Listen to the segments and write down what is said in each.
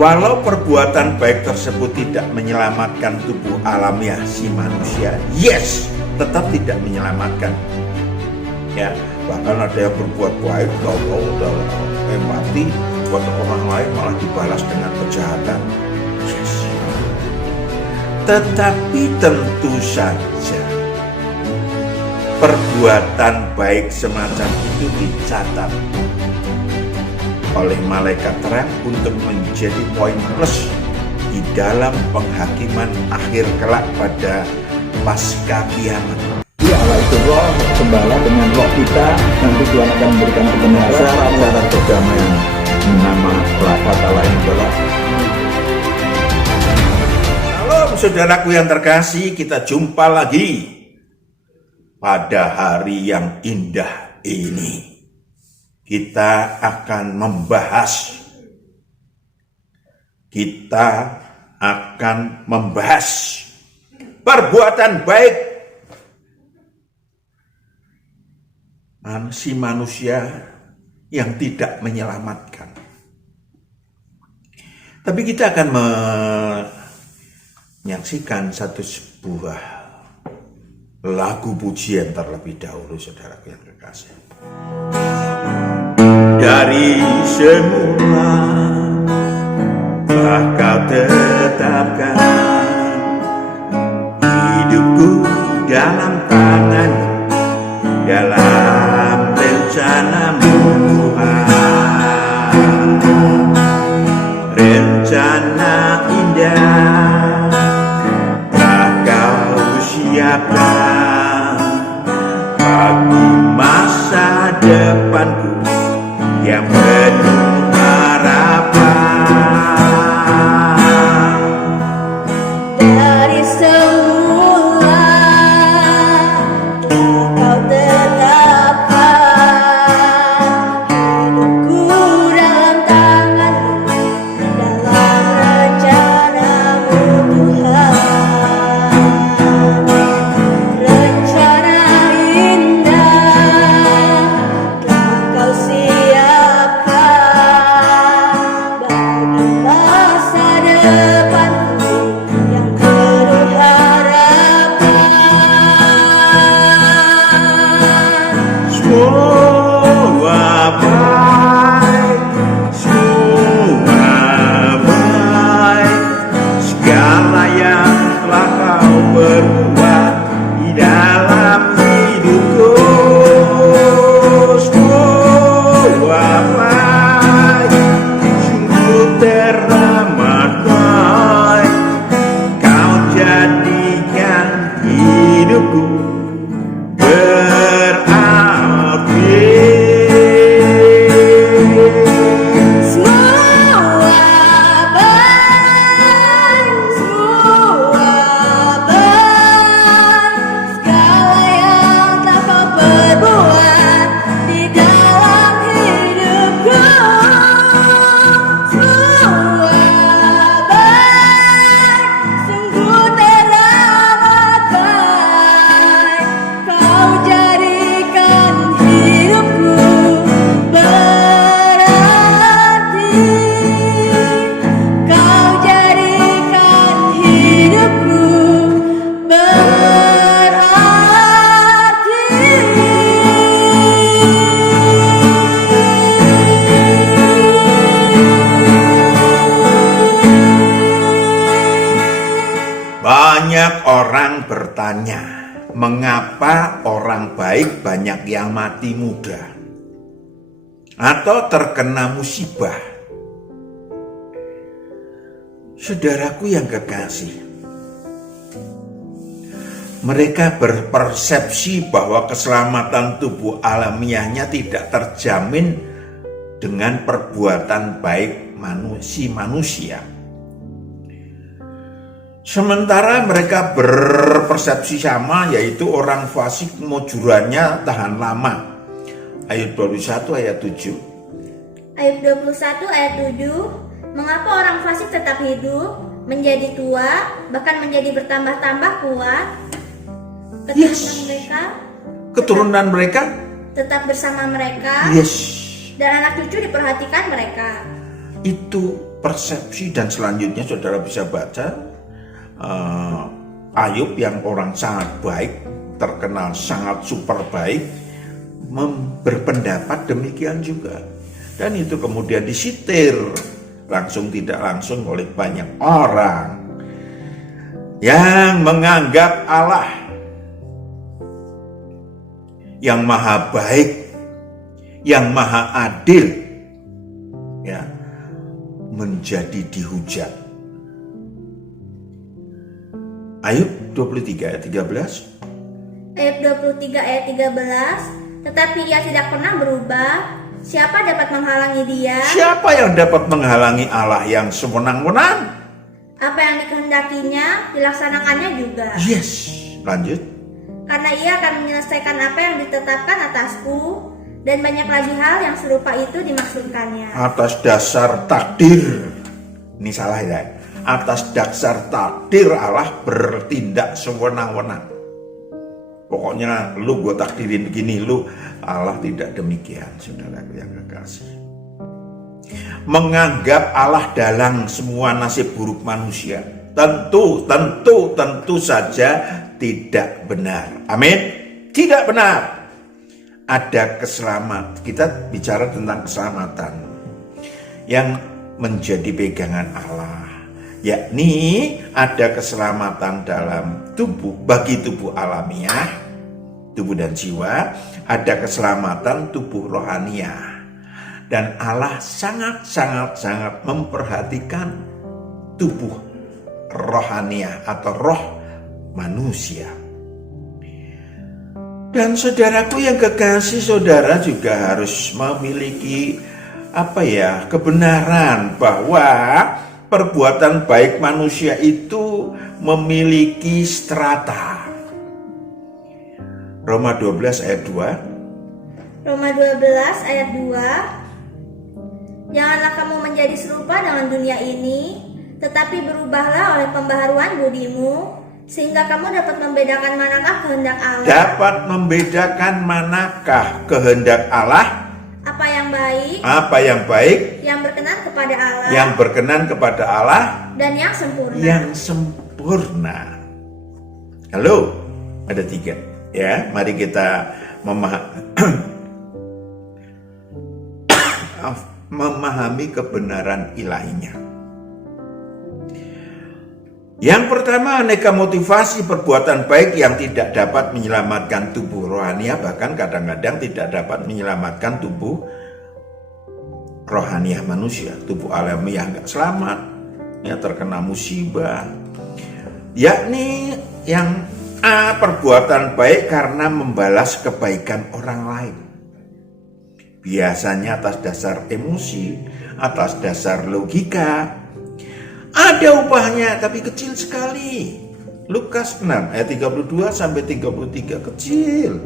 Walau perbuatan baik tersebut tidak menyelamatkan tubuh alamiah si manusia, yes, tetap tidak menyelamatkan. Ya, bahkan ada yang berbuat baik, tahu-tahu udah empati buat orang lain malah dibalas dengan kejahatan. Yes. Tetapi tentu saja perbuatan baik semacam itu dicatat oleh malaikat terang untuk menjadi poin plus di dalam penghakiman akhir kelak pada pasca kiamat. Ya Allah itu roh, gembala dengan roh kita, nanti Tuhan akan memberikan kebenaran, syarat-syarat perdamaian. Nama kata lain adalah Shalom saudaraku yang terkasih, kita jumpa lagi pada hari yang indah ini. Kita akan membahas perbuatan baik si manusia yang tidak menyelamatkan. Tapi kita akan menyaksikan sebuah lagu pujian terlebih dahulu, saudaraku yang terkasih. Dari semula telah kau tetapkan hidupku dalam tangan, dalam rencanamu Tuhan. Rencana indah telah kau siapkan bagi masa depanku yang penuh harapan. Dari semula telah kau tetapkan hidupku dalam tangan-Mu, dalam rencana-Mu Tuhan. Rencana indah telah kau siapkan bagi masa depanku yang penuh harapan. Semua baik, segala yang telah kau berbuat di dalam hidupku. Semua baik, sungguh teramat baik, kau jadikan hidupku berarti. Semua baik, segala yang telah kau perbuat di dalam hidupku. Semua baik, sungguh teramat baik, kau jadikan hidupku berarti. Kau jadikan hidupku berarti. Banyak orang bertanya, mengapa orang baik banyak yang mati muda atau terkena musibah? Saudaraku yang kekasih, mereka berpersepsi bahwa keselamatan tubuh alamiahnya tidak terjamin dengan perbuatan baik manusia. Sementara mereka berpersepsi sama, yaitu orang fasik mojurannya tahan lama. Ayat 21 ayat 7. Ayub 21 ayat 7. Mengapa orang fasik tetap hidup, menjadi tua, bahkan menjadi bertambah-tambah kuat? Keturunan mereka tetap bersama mereka, yes. dan anak cucu diperhatikan mereka. Itu persepsi, dan selanjutnya saudara bisa baca Ayub yang orang sangat baik, terkenal sangat super baik, berpendapat demikian juga. Dan itu kemudian disitir langsung tidak langsung oleh banyak orang yang menganggap Allah yang maha baik, yang maha adil, ya, menjadi dihujat. Ayub 23 ayat 13. Ayub 23 ayat 13, tetapi ia tidak pernah berubah. Siapa dapat menghalangi dia? Siapa yang dapat menghalangi Allah yang sewenang-wenang? Apa yang dikehendakinya dilaksanakannya juga. Yes, lanjut. Karena ia akan menyelesaikan apa yang ditetapkan atasku, dan banyak lagi hal yang serupa itu dimaksudkannya. Atas dasar takdir, ini salah ya. Atas dasar takdir Allah bertindak sewenang-wenang. Pokoknya lu gue takdirin begini, lu. Allah tidak demikian, saudaraku yang kekasih. Menganggap Allah dalam semua nasib buruk manusia, tentu saja tidak benar. Amin. Tidak benar. Ada keselamatan. Kita bicara tentang keselamatan yang menjadi pegangan Allah, yakni ada keselamatan dalam tubuh, bagi tubuh alamiah, tubuh dan jiwa, ada keselamatan tubuh rohaniah. Dan Allah sangat memperhatikan tubuh rohaniah atau roh manusia. Dan saudaraku yang kekasih, saudara juga harus memiliki kebenaran bahwa perbuatan baik manusia itu memiliki strata. Roma 12 ayat 2. Roma 12 ayat 2. Janganlah kamu menjadi serupa dengan dunia ini, tetapi berubahlah oleh pembaharuan budimu, sehingga kamu dapat membedakan manakah kehendak Allah. Dapat membedakan manakah kehendak Allah? Apa yang baik? Apa yang baik? Yang berkenan kepada Allah. Yang berkenan kepada Allah. Dan yang sempurna. Yang sempurna. Halo, ada 3. Ya, mari kita memahami kebenaran ilahinya. Yang pertama, aneka motivasi perbuatan baik yang tidak dapat menyelamatkan tubuh rohania, bahkan kadang-kadang tidak dapat menyelamatkan tubuh rohaniah manusia. Tubuh alamiah nggak selamat, ya, terkena musibah. Yakni yang A, perbuatan baik karena membalas kebaikan orang lain. Biasanya atas dasar emosi, atas dasar logika. Ada upahnya tapi kecil sekali. Lukas 6 ayat 32 sampai 33, kecil.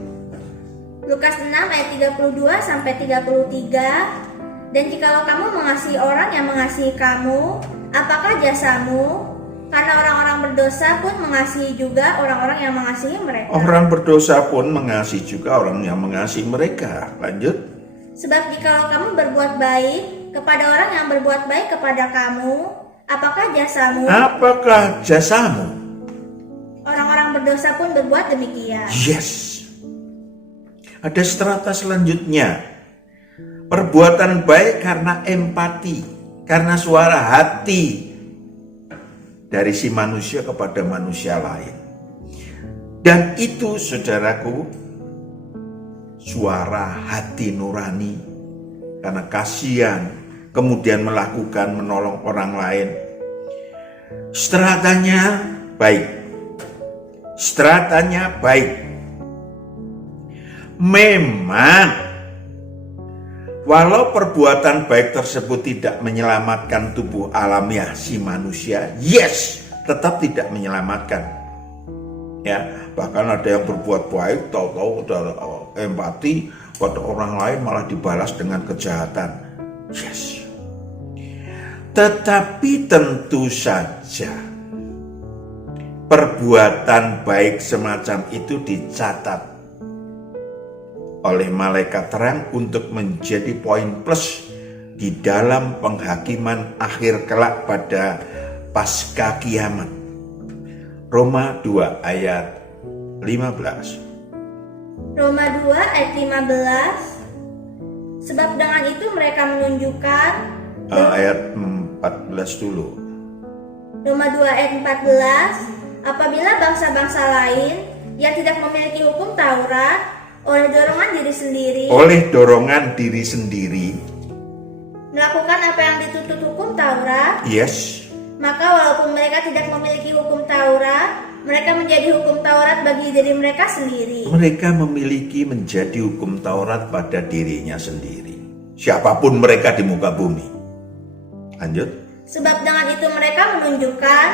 Lukas 6 ayat 32 sampai 33. Dan jikalau kamu mengasihi orang yang mengasihi kamu, apakah jasamu? Karena orang-orang berdosa pun mengasihi juga orang-orang yang mengasihi mereka. Orang berdosa pun mengasihi juga orang yang mengasihi mereka. Lanjut. Sebab jikalau kamu berbuat baik kepada orang yang berbuat baik kepada kamu, apakah jasamu? Apakah jasamu? Orang-orang berdosa pun berbuat demikian. Yes. Ada strata selanjutnya. Perbuatan baik karena empati, karena suara hati dari si manusia kepada manusia lain. Dan itu, saudaraku, suara hati nurani karena kasihan, kemudian menolong orang lain. Stratanya baik. Stratanya baik. Memang walau perbuatan baik tersebut tidak menyelamatkan tubuh alamiah si manusia, yes, tetap tidak menyelamatkan. Ya, bahkan ada yang berbuat baik, tahu-tahu udah empati pada orang lain malah dibalas dengan kejahatan. Yes. Tetapi tentu saja perbuatan baik semacam itu dicatat oleh malaikat terang untuk menjadi poin plus di dalam penghakiman akhir kelak pada pasca kiamat. Roma 2 ayat 15. Roma 2 ayat 15. Sebab dengan itu mereka menunjukkan Ayat 14 dulu. Roma 2 ayat 14. Apabila bangsa-bangsa lain yang tidak memiliki hukum Taurat oleh dorongan diri sendiri melakukan apa yang dituntut hukum Taurat, yes, maka walaupun mereka tidak memiliki hukum Taurat, mereka menjadi hukum Taurat bagi diri mereka sendiri. Mereka memiliki menjadi hukum Taurat pada dirinya sendiri, siapapun mereka di muka bumi. Lanjut. Sebab dengan itu mereka menunjukkan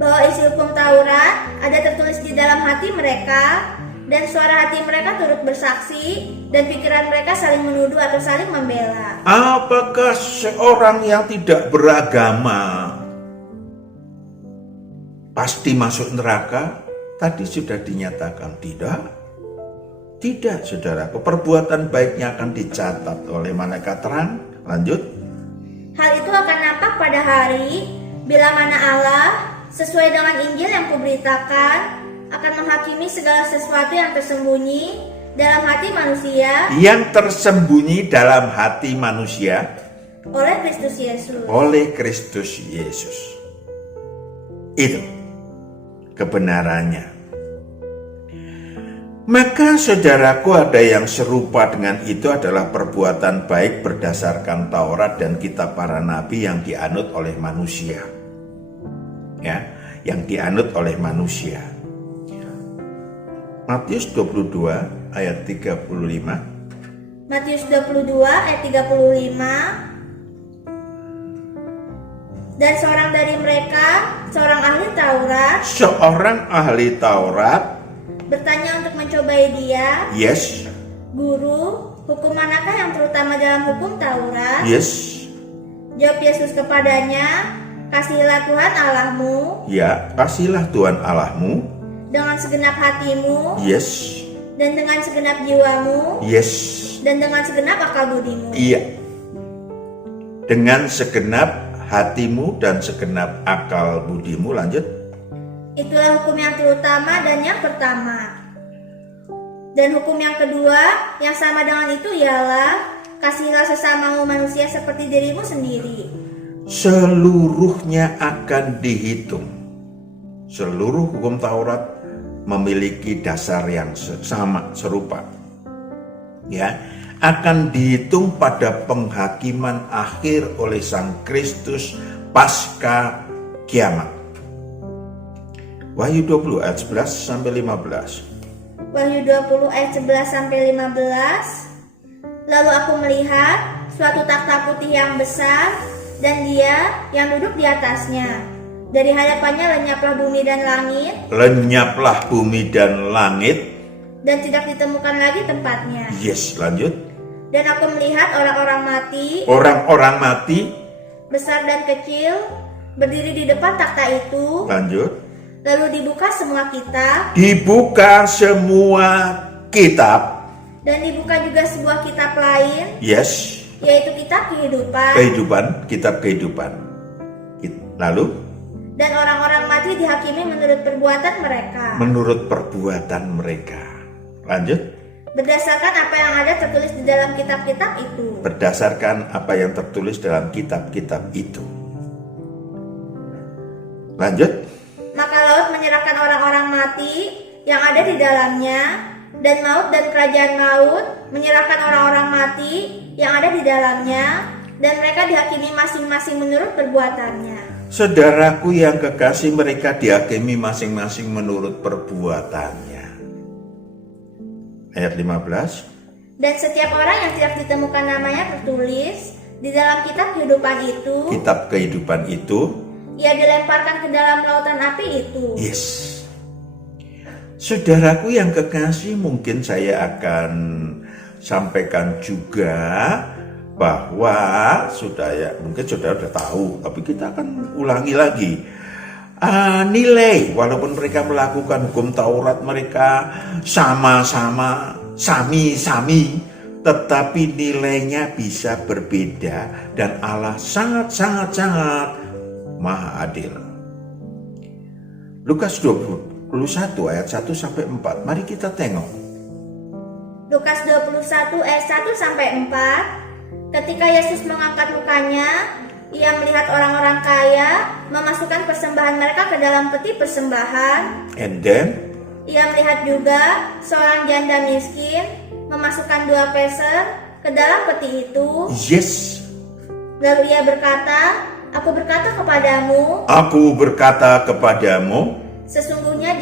bahwa isi hukum Taurat ada tertulis di dalam hati mereka, dan suara hati mereka turut bersaksi, dan pikiran mereka saling menuduh atau saling membela. Apakah seorang yang tidak beragama pasti masuk neraka? Tadi sudah dinyatakan tidak. Tidak, saudaraku. Perbuatan baiknya akan dicatat oleh malaikat terang. Lanjut. Hal itu akan nampak pada hari bila mana Allah sesuai dengan Injil yang kuberitakan akan menghakimi segala sesuatu yang tersembunyi dalam hati manusia, Yang tersembunyi dalam hati manusia oleh Kristus Yesus. oleh Kristus Yesus. Itu kebenarannya. Maka saudaraku, ada yang serupa dengan itu adalah perbuatan baik berdasarkan Taurat dan kitab para nabi yang dianut oleh manusia. Ya, yang dianut oleh manusia. Matius 22 ayat 35. Matius 22 ayat 35. Dan seorang dari mereka, seorang ahli Taurat, bertanya untuk mencobai dia, yes, Guru, hukum manakah yang terutama dalam hukum Taurat? yes, Jawab Yesus kepadanya, kasihilah Tuhan Allahmu ya, kasihlah Tuhan Allahmu, dengan segenap hatimu, yes, dan dengan segenap jiwamu, yes, dan dengan segenap akal budimu. iya, dengan segenap hatimu dan segenap akal budimu. Lanjut. Itulah hukum yang terutama dan yang pertama. Dan hukum yang kedua yang sama dengan itu ialah kasihilah sesamamu manusia seperti dirimu sendiri. Seluruhnya akan dihitung. Seluruh hukum Taurat memiliki dasar yang sama, serupa. Ya, akan dihitung pada penghakiman akhir oleh Sang Kristus pasca kiamat. Wahyu 20 ayat 11 sampai 15. Wahyu 20 ayat 11 sampai 15. Lalu aku melihat suatu takhta putih yang besar dan Dia yang duduk di atasnya. Dari hadapannya lenyaplah bumi dan langit. Lenyaplah bumi dan langit. Dan tidak ditemukan lagi tempatnya. Yes, lanjut. Dan aku melihat orang-orang mati. Orang-orang mati. Besar dan kecil berdiri di depan takhta itu. Lanjut. Lalu dibuka semua kitab. Dibuka semua kitab. Dan dibuka juga sebuah kitab lain. Yes. Yaitu kitab kehidupan. Kitab kehidupan. Lalu? Dan orang-orang mati dihakimi menurut perbuatan mereka. Menurut perbuatan mereka. Lanjut. Berdasarkan apa yang ada tertulis di dalam kitab-kitab itu. Berdasarkan apa yang tertulis dalam kitab-kitab itu. Lanjut. Maka laut menyerahkan orang-orang mati yang ada di dalamnya, dan maut dan kerajaan maut menyerahkan orang-orang mati yang ada di dalamnya, dan mereka dihakimi masing-masing menurut perbuatannya. Saudaraku yang kekasih, mereka dihakimi masing-masing menurut perbuatannya. Ayat 15. Dan setiap orang yang tidak ditemukan namanya tertulis di dalam kitab kehidupan itu, ia dilemparkan ke dalam lautan api itu. Yes. Saudaraku yang kekasih, mungkin saya akan sampaikan juga bahwa mungkin saudara sudah tahu, tapi kita akan ulangi lagi. Nilai, walaupun mereka melakukan hukum Taurat, mereka sami-sami tetapi nilainya bisa berbeda dan Allah sangat maha adil. Lukas 21 ayat 1 sampai 4. Mari kita tengok. Lukas 21 ayat 1 sampai 4. Ketika Yesus mengangkat mukanya, ia melihat orang-orang kaya memasukkan persembahan mereka ke dalam peti persembahan. And then Ia melihat juga seorang janda miskin memasukkan 2 peser ke dalam peti itu. yes, Lalu ia berkata, Aku berkata kepadamu, sesungguhnya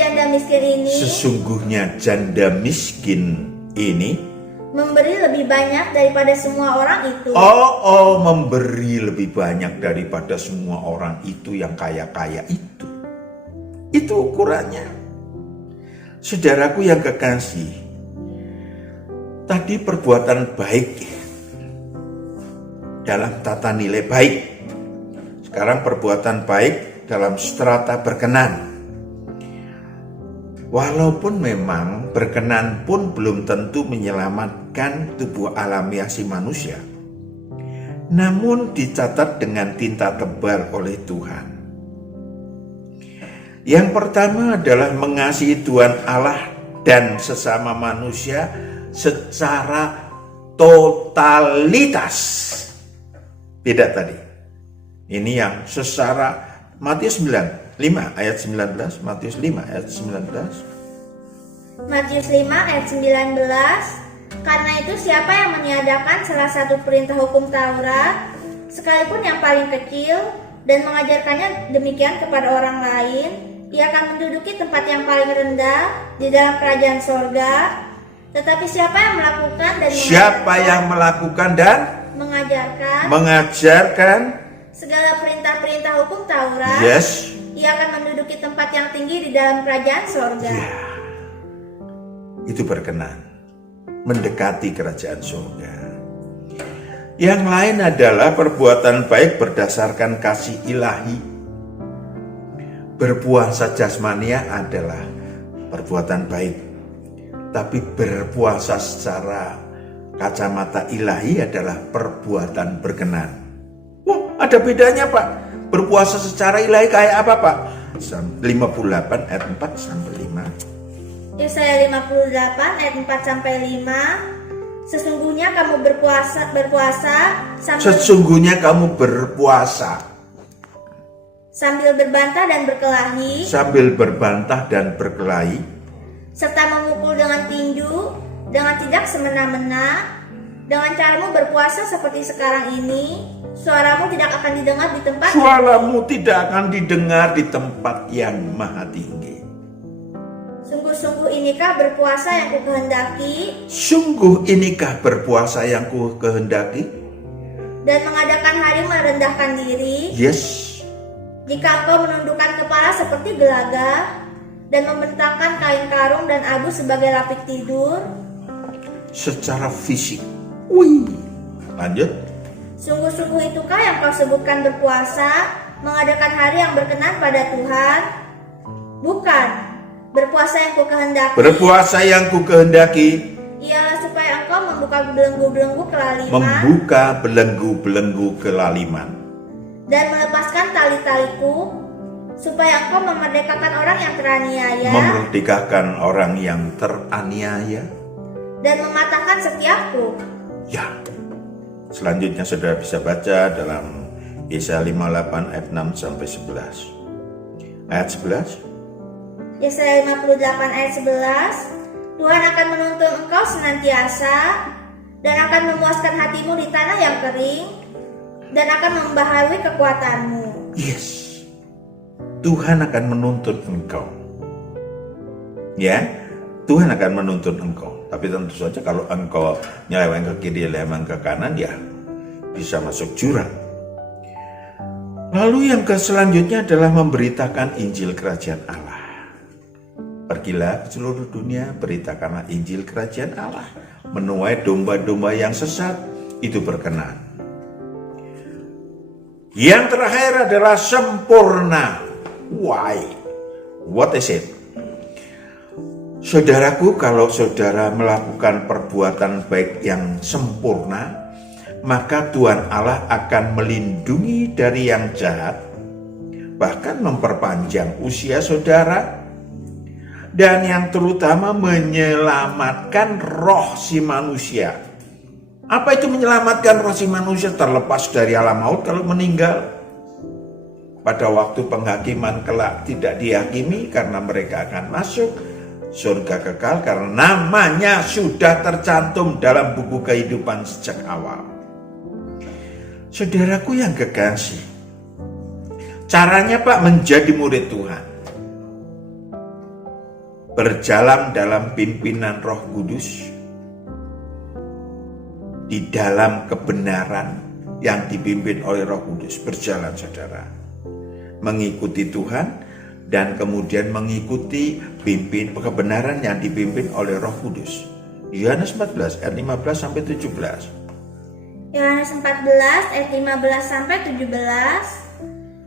janda miskin ini memberi lebih banyak daripada semua orang itu. Memberi lebih banyak daripada semua orang itu yang kaya-kaya itu. Itu ukurannya. Saudaraku yang kekasih, tadi perbuatan baik dalam tata nilai baik. Sekarang perbuatan baik dalam strata berkenan. Walaupun memang berkenan pun belum tentu menyelamatkan tubuh alamiah si manusia, namun dicatat dengan tinta tebal oleh Tuhan. Yang pertama adalah mengasihi Tuhan Allah dan sesama manusia secara totalitas. Tidak tadi. Ini yang secara Matius 5 ayat 19, Matius 5 ayat 19. Matius 5 ayat 19. Karena itu siapa yang meniadakan salah satu perintah hukum Taurat, sekalipun yang paling kecil, dan mengajarkannya demikian kepada orang lain, ia akan menduduki tempat yang paling rendah di dalam kerajaan sorga. Tetapi siapa yang melakukan dan mengajarkan segala perintah-perintah hukum Taurat, yes, ia akan menduduki tempat yang tinggi di dalam kerajaan sorga. Itu berkenan, mendekati kerajaan sorga. Yang lain adalah perbuatan baik berdasarkan kasih ilahi. Berpuasa jasmania adalah perbuatan baik, tapi berpuasa secara kacamata ilahi adalah perbuatan berkenan. Ada bedanya Pak. Berpuasa secara ilahi kayak apa Pak? 58 ayat 4 sampai 5. Yesaya 58 ayat 4 sampai 5. Sesungguhnya kamu berpuasa sambil berbantah dan berkelahi, serta memukul dengan tinju, dengan tidak semena-mena. Dengan caramu berpuasa seperti sekarang ini, suaramu tidak akan didengar di tempat yang maha tinggi. Sungguh inikah berpuasa yang kukehendaki? Dan mengadakan hari merendahkan diri. Yes. Jika engkau menundukkan kepala seperti gelaga dan membentangkan kain karung dan abu sebagai lapik tidur. Secara fisik. Lanjut. Sungguh itukah yang kau sebutkan berpuasa, mengadakan hari yang berkenan pada Tuhan? Bukan. Berpuasa yang kukehendaki ialah supaya engkau membuka belenggu-belenggu kelaliman dan melepaskan tali-taliku, supaya engkau memerdekakan orang yang teraniaya dan mematahkan setiap kuk. Ya. Selanjutnya saudara bisa baca dalam Yesaya 58 ayat 6 sampai 11. Ayat 11. Yesaya 58 ayat 11. Tuhan akan menuntun engkau senantiasa dan akan memuaskan hatimu di tanah yang kering dan akan membaharui kekuatanmu. Yes. Tuhan akan menuntun engkau. Ya, Tuhan akan menuntun engkau. Tapi tentu saja kalau engkau nyeleweng ke kiri, nyeleweng ke kanan, ya bisa masuk jurang. Lalu yang selanjutnya adalah memberitakan Injil Kerajaan Allah. Pergilah ke seluruh dunia, beritakanlah Injil Kerajaan Allah. Menuai domba-domba yang sesat, itu berkenan. Yang terakhir adalah sempurna. Why? What is it? Saudaraku, kalau saudara melakukan perbuatan baik yang sempurna, maka Tuhan Allah akan melindungi dari yang jahat, bahkan memperpanjang usia saudara, dan yang terutama menyelamatkan roh si manusia. Apa itu menyelamatkan roh si manusia? Terlepas dari alam maut kalau meninggal. Pada waktu penghakiman kelak tidak dihakimi karena mereka akan masuk surga kekal karena namanya sudah tercantum dalam buku kehidupan sejak awal. Saudaraku yang kekasih, caranya Pak menjadi murid Tuhan, berjalan dalam pimpinan Roh Kudus, di dalam kebenaran yang dipimpin oleh Roh Kudus. Berjalan saudara, mengikuti Tuhan dan kemudian mengikuti kebenaran yang dipimpin oleh Roh Kudus. Yohanes 14 ayat 15 sampai 17. Yohanes 14 ayat 15 sampai 17.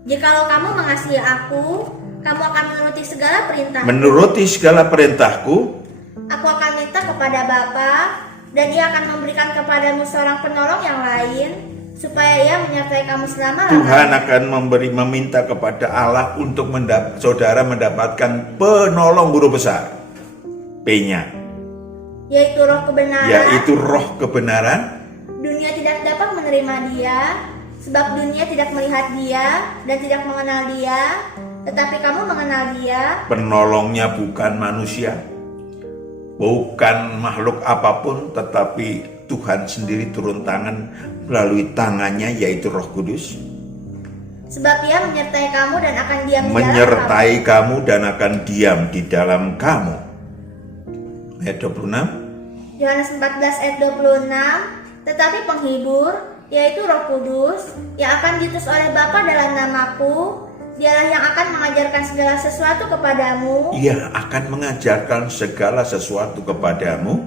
Jikalau kamu mengasihi aku, kamu akan menuruti segala perintahku. Menuruti segala perintahku. Aku akan minta kepada Bapa, dan Ia akan memberikan kepadamu seorang penolong yang lain, supaya Ia menyertai kamu selama-lamanya. Tuhan akan meminta kepada Allah untuk saudara mendapatkan penolong guru besar, P-nya, yaitu roh kebenaran. Yaitu roh kebenaran. Dunia tidak dapat menerima Dia, sebab dunia tidak melihat Dia dan tidak mengenal Dia, tetapi kamu mengenal Dia. Penolongnya bukan manusia, bukan makhluk apapun, tetapi Tuhan sendiri turun tangan melalui tangannya, yaitu Roh Kudus. Sebab Ia menyertai kamu dan akan diam menyertai kamu dan akan diam di dalam kamu. Ayat 26. Yohanes 14 ayat 26. Tetapi penghibur, yaitu Roh Kudus, yang akan diutus oleh Bapa dalam namaku, Dialah yang akan mengajarkan segala sesuatu kepadamu. Ia akan mengajarkan segala sesuatu kepadamu.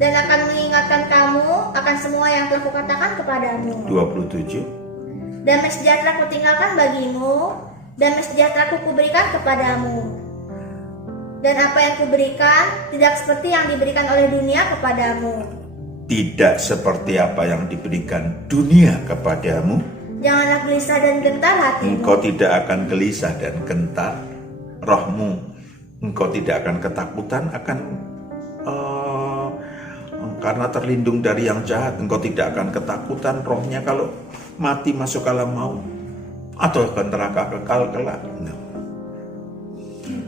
Dan akan mengingatkan kamu akan semua yang telah kukatakan kepadamu. 27. Damai sejahtera kutinggalkan bagimu, damai sejahtera kuberikan kepadamu. Dan apa yang kuberikan tidak seperti yang diberikan oleh dunia kepadamu. Tidak seperti apa yang diberikan dunia kepadamu. Janganlah gelisah dan gentar hatimu. Engkau tidak akan gelisah dan gentar rohmu. Engkau tidak akan ketakutan akan karena terlindung dari yang jahat. Engkau tidak akan ketakutan rohnya kalau mati masuk alam maut atau ke neraka kekal kelak.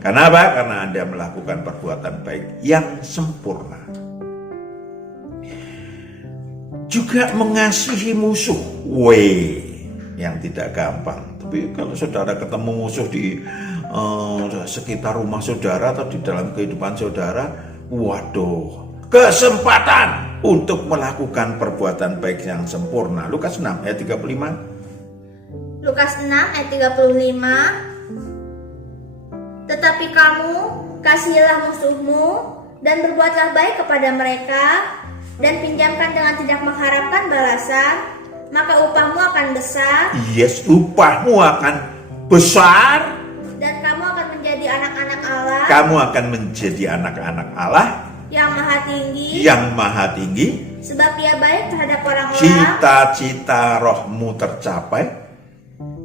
Karena apa? Karena Anda melakukan perbuatan baik yang sempurna. Juga mengasihi musuh. Yang tidak gampang. Tapi kalau saudara ketemu musuh di sekitar rumah saudara atau di dalam kehidupan saudara, waduh, kesempatan untuk melakukan perbuatan baik yang sempurna. Lukas 6 ayat 35. Lukas 6 ayat 35. Tetapi kamu kasihilah musuhmu dan berbuatlah baik kepada mereka dan pinjamkan dengan tidak mengharapkan balasan, maka upahmu akan besar. Yes, upahmu akan besar. Dan kamu akan menjadi anak-anak Allah. Kamu akan menjadi anak-anak Allah yang maha tinggi. Yang maha tinggi. Sebab Dia baik terhadap orang-orang. Cita-cita rohmu tercapai.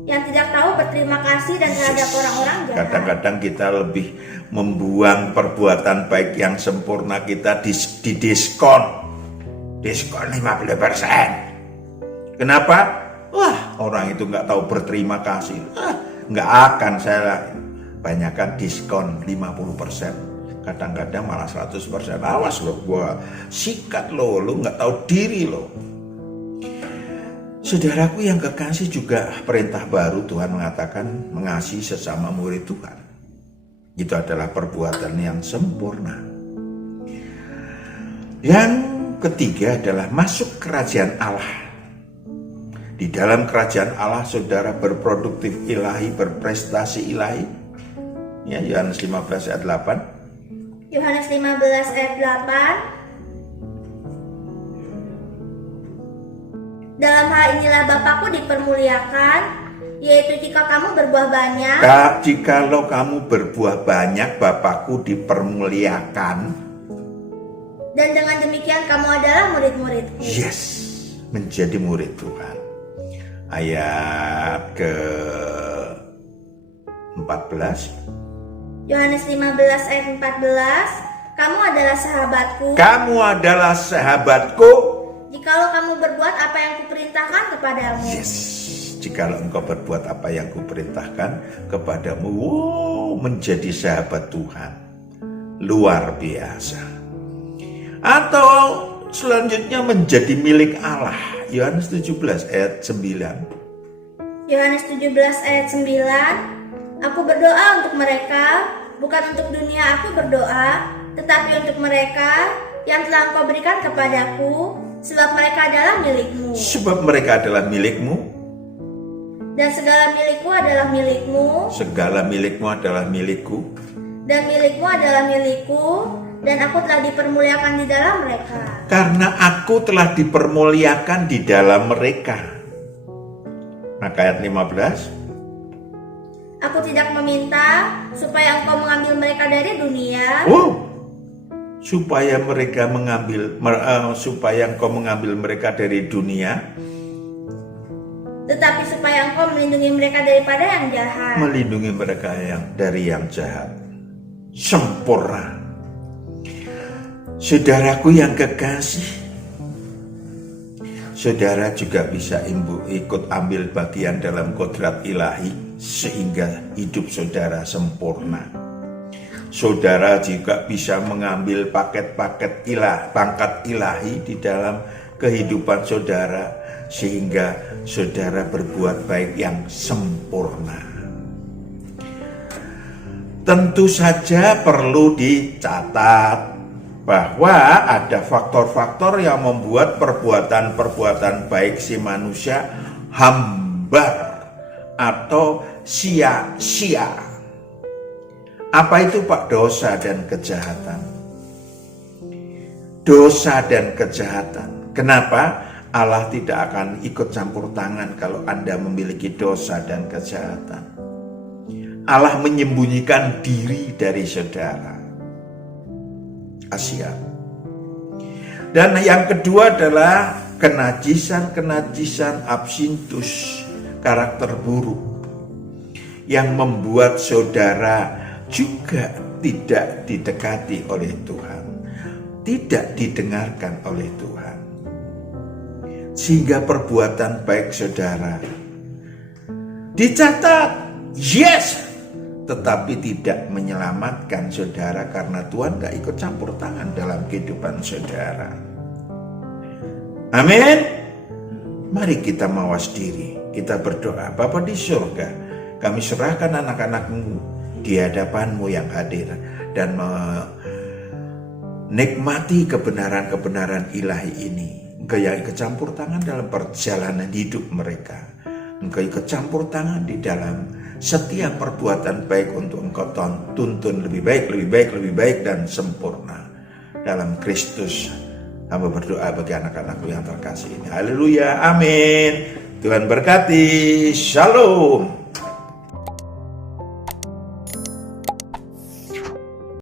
Yang tidak tahu berterima kasih dan terhadap orang-orang jahat. Kadang-kadang kita lebih membuang perbuatan baik yang sempurna kita di diskon. Diskon 50%. Kenapa? Wah, orang itu nggak tahu berterima kasih. Nggak akan saya banyakkan diskon 50%. Kadang-kadang malah 100%. Awas lo, gua sikat lo nggak tahu diri lo. Saudaraku yang kekasih, juga perintah baru Tuhan mengatakan mengasihi sesama murid Tuhan. Itu adalah perbuatan yang sempurna. Yang ketiga adalah masuk kerajaan Allah. Di dalam kerajaan Allah saudara berproduktif ilahi, berprestasi ilahi. Ya, Yohanes 15 ayat 8. Yohanes 15 ayat 8. Dalam hal inilah Bapakku dipermuliakan, yaitu jika kamu berbuah banyak, Jikalau kamu berbuah banyak, Bapakku dipermuliakan. dan dengan demikian kamu adalah murid-muridku. Yes, menjadi murid Tuhan. Ayat ke 14. Yohanes 15 ayat 14, kamu adalah sahabatku. Kamu adalah sahabatku. Jikalau kamu berbuat apa yang kuperintahkan kepadamu. Yes, jikalau engkau berbuat apa yang kuperintahkan kepadamu. Wow, menjadi sahabat Tuhan. Luar biasa. Atau selanjutnya menjadi milik Allah. Yohanes 17 ayat 9. Yohanes 17 ayat 9, aku berdoa untuk mereka, bukan untuk dunia aku berdoa, tetapi untuk mereka yang telah engkau berikan kepadaku, sebab mereka adalah milikmu. Sebab mereka adalah milikmu. Dan segala milikku adalah milikmu. Segala milikmu adalah milikku. Dan milikmu adalah milikku. Dan aku telah dipermuliakan di dalam mereka. Karena aku telah dipermuliakan di dalam mereka. Maka ayat 15. Aku tidak meminta supaya engkau mengambil mereka dari dunia. Supaya engkau mengambil mereka dari dunia. Tetapi supaya engkau melindungi mereka daripada yang jahat. Melindungi mereka dari yang jahat. Sempurna. Saudaraku yang kekasih, saudara juga bisa ikut ambil bagian dalam kodrat ilahi sehingga hidup saudara sempurna. Saudara juga bisa mengambil paket-paket pangkat ilahi di dalam kehidupan saudara sehingga saudara berbuat baik yang sempurna. Tentu saja perlu dicatat bahwa ada faktor-faktor yang membuat perbuatan-perbuatan baik si manusia hambar atau sia-sia. Apa itu Pak? Dosa dan kejahatan. Dosa dan kejahatan. Kenapa? Allah tidak akan ikut campur tangan kalau Anda memiliki dosa dan kejahatan. Allah menyembunyikan diri dari saudara. Asia. Dan yang kedua adalah kenajisan absintus, karakter buruk yang membuat saudara juga tidak didekati oleh Tuhan, tidak didengarkan oleh Tuhan, sehingga perbuatan baik saudara dicatat, yes, tetapi tidak menyelamatkan saudara karena Tuhan gak ikut campur tangan dalam kehidupan saudara. Amin. Mari kita mawas diri, kita berdoa. Bapa di surga, kami serahkan anak-anak-Mu di hadapan-Mu yang hadir dan menikmati kebenaran-kebenaran ilahi ini. Engkau yang ikut campur tangan dalam perjalanan hidup mereka. Engkau ikut campur tangan di dalam setiap perbuatan baik untuk engkau tuntun lebih baik dan sempurna. Dalam Kristus hamba berdoa bagi anak-anakku yang terkasih ini. Haleluya, amin. Tuhan berkati, shalom.